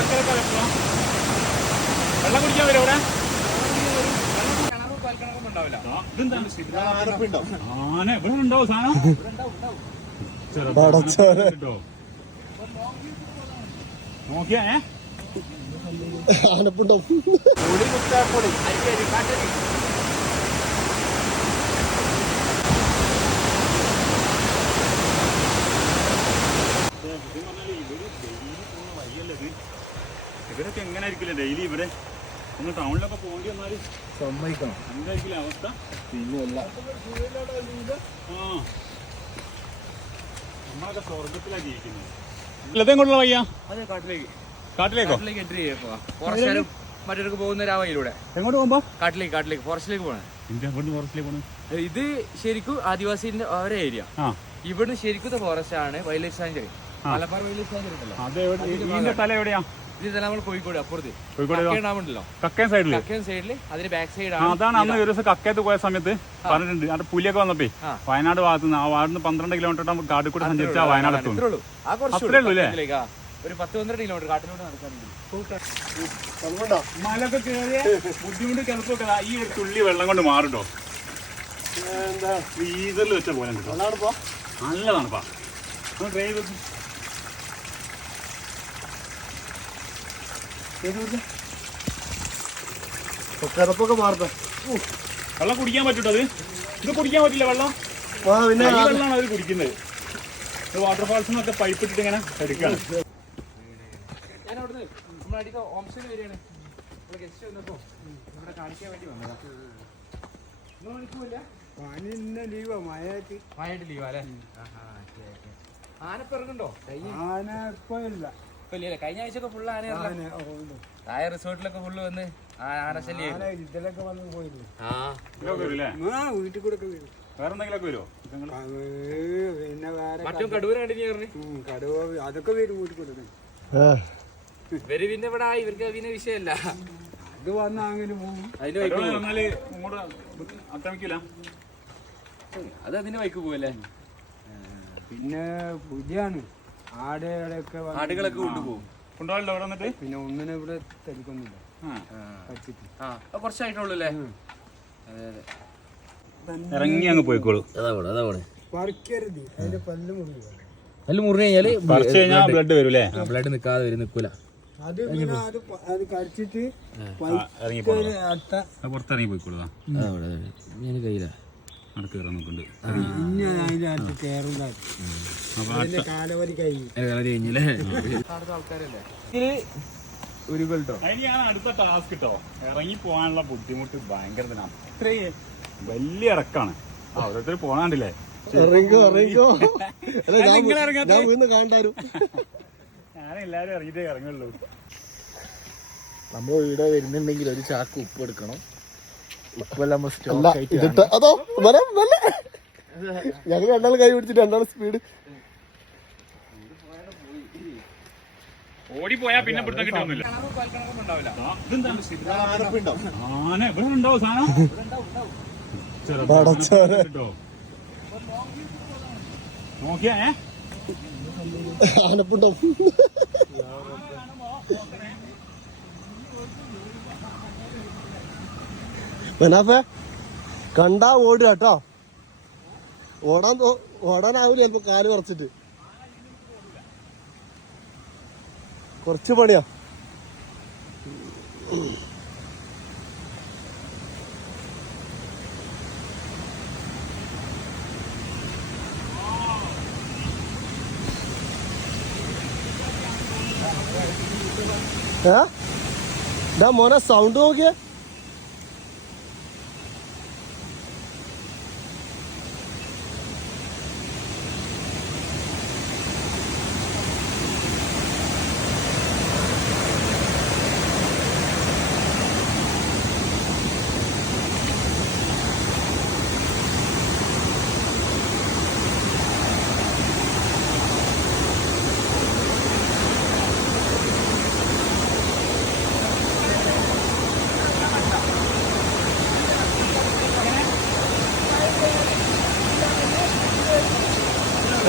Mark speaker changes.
Speaker 1: വെള്ളം കുടിക്കാൻ വരും ഇവിടെ. ആന ഇവിടെ ഉണ്ടാവും സാധനം. നോക്കിയാ
Speaker 2: ആനപ്പുണ്ടാവും.
Speaker 1: ഇവരൊക്കെ എങ്ങനെ ആയിരിക്കില്ല ഡെയിലി ഇവിടെ ഒന്ന് ടൗണിലൊക്കെ പോകേണ്ടി വന്നാല്
Speaker 2: സമ്മതിക്കണം.
Speaker 1: എന്തായിരിക്കില്ല അവസ്ഥ?
Speaker 2: പിന്നെയല്ല
Speaker 1: നമ്മളൊക്കെ സ്വർഗത്തിലാണ് ജീവിക്കുന്നത്. എങ്ങോട്ടുള്ള വയ്യ? കാട്ടിലേക്കോ?
Speaker 3: മറ്റൊരു പോകുന്ന ഒരു വഴിയിലൂടെ.
Speaker 1: എങ്ങോട്ട് പോകുമ്പോ?
Speaker 3: കാട്ടിലേക്ക് ഫോറസ്റ്റിലേക്ക് പോണേ. ഇത് ശരിക്കും ആദിവാസിന്റെ അവരെ ഏരിയ. ഇവിടുന്ന് ശരിക്കും ഫോറസ്റ്റ് ആണ് wildlife sanctuary. Malabar wildlife sanctuary ഉണ്ടല്ലോ.
Speaker 1: സ്ഥലം എവിടെയാ?
Speaker 3: ഇത് നമ്മൾ കോഴിക്കോട് അപ്പുറത്ത് ഉണ്ടല്ലോ,
Speaker 1: കക്കയം സൈഡില്.
Speaker 3: അതിന് ബാക്ക് സൈഡ്
Speaker 1: അതാണ് അന്ന് ഒരു ദിവസം കക്കയത്ത് പോയ സമയത്ത് പറഞ്ഞിട്ടുണ്ട്. അവിടെ പുലിയൊക്കെ വന്നപ്പോ വയനാട് ഭാഗത്ത് നിന്ന് ആ വാർഡിന് 12 കിലോമീറ്റർ കാട്ടിൽ കൂടെ സഞ്ചരിച്ചാൽ വയനാട് എത്തും. അത്രേ ഉള്ളൂ അല്ലേ?
Speaker 3: ഒരു 10-12 കിലോമീറ്റർ കാട്ടിലൂടെ നടക്കാനുണ്ട്.
Speaker 1: മലൊക്കെ കയറിയ ബുദ്ധിമുട്ട് കിളപ്പൊക്കെ ഈ ഒരു തുള്ളി വെള്ളം കൊണ്ട് മാറുണ്ടോ? എന്താ ഫ്രീസറിൽ വെച്ച പോലെ നല്ല തണുപ്പാ. ട്രൈ ചെയ്ത്
Speaker 2: കിടപ്പൊക്കെ മാറട്ടെ.
Speaker 1: വെള്ളം കുടിക്കാൻ പറ്റൂട്ടോ? അത് ഇത് കുടിക്കാൻ പറ്റില്ല വെള്ളം. വെള്ളമാണ് അവർ കുടിക്കുന്നത്. വാട്ടർഫാൾസിൽ നിന്നൊക്കെ പൈപ്പ് ഇട്ടിട്ട് ഇങ്ങനെ എടുക്കാണ്.
Speaker 3: ആനപ്പിറകുണ്ടോ?
Speaker 2: ആന
Speaker 3: കഴിഞ്ഞ ആഴ്ച ഫുള്ള് ആന താഴെ റിസോർട്ടിലൊക്കെ ഫുള്ള് വന്ന് ആനശല്യം
Speaker 2: ഇതിലൊക്കെ വന്ന് പോയില്ലേ?
Speaker 1: വീട്ടിൽ കൂടെ വേറെ എന്തെങ്കിലുമൊക്കെ വരുമോ?
Speaker 2: പിന്നെ വേറെ
Speaker 3: മറ്റും കടുവ കണ്ടിന്യൂ
Speaker 2: കടുവ അതൊക്കെ വരും വീട്ടിൽ കൂടെ.
Speaker 3: ഇവര് പിന്നെ ഇവിടെ ഇവർക്ക് പിന്നെ വിഷയമല്ല.
Speaker 2: അത് വന്നാ അങ്ങനെ പോകും.
Speaker 1: ആക്രമിക്കില്ല.
Speaker 3: അത് അതിന്റെ വൈക്ക് പോവല്ലേ.
Speaker 2: പിന്നെ പുലിയാണ്
Speaker 3: ആടുകളൊക്കെ കൊണ്ടുപോകും.
Speaker 1: കൊണ്ടുപോകല്ലോ ഇവിടെ വന്നിട്ട്.
Speaker 2: പിന്നെ ഒന്നിനെ ഇവിടെ തെളിക്കൊന്നുമില്ല.
Speaker 3: കുറച്ചായിട്ടുള്ളൂ അല്ലേ?
Speaker 1: ഇറങ്ങി അങ്ങ് പോയിക്കോളൂ.
Speaker 2: പറിക്കരുത്, അതിന്റെ പല്ല് മുറിയും.
Speaker 3: പല്ല് മുറിഞ്ഞു കഴിഞ്ഞാല്
Speaker 1: ബ്ലഡ് വരും അല്ലേ?
Speaker 3: ബ്ലഡ് നിൽക്കാതെ വരും, നിൽക്കൂല.
Speaker 2: അത് അത് കടിച്ചിട്ട്
Speaker 1: പുറത്തിറങ്ങി പോയിക്കോളൂ.
Speaker 3: കയ്യില
Speaker 1: കയറാൻ നോക്കുന്നുണ്ട്.
Speaker 2: കാലവരി കഴിഞ്ഞല്ലേ.
Speaker 1: അതിനാണ് അടുത്ത ടാസ്ക് കേട്ടോ. ഇറങ്ങി പോകാനുള്ള ബുദ്ധിമുട്ട് ഭയങ്കര തന്നെയാണ്. ഇത്രയും വലിയ ഇറക്കാണ്. ഓരോരുത്തർ പോണാണ്ടില്ലേ? ഞാനെല്ലാരും ഇറങ്ങിട്ടേ ഇറങ്ങുള്ളൂ.
Speaker 3: നമ്മൾ ഇവിടെ വരുന്നുണ്ടെങ്കിൽ ഒരു ചാക്ക് ഉപ്പ് എടുക്കണം. ഉപ്പെല്ലാം
Speaker 2: അതോ ഞങ്ങൾ രണ്ടാൾ കൈ പിടിച്ചിട്ട് രണ്ടാൾ സ്പീഡ്
Speaker 1: ഓടിപ്പോയാ പിന്നെ പിടുത്തം കിട്ടുന്നില്ല. ആന ഇവിടെ ഉണ്ടാവും സാധനം. നോക്കിയാ
Speaker 2: ആനപ്പുണ്ടാവും. മനാഫേ കണ്ടാ ഓടുക കേട്ടോ. ഓടാനാവില്ല ചിലപ്പോ കാല് കുറച്ചിട്ട്. കുറച്ച് പണിയാ. മോനെ സൗണ്ട് നോക്കിയേ.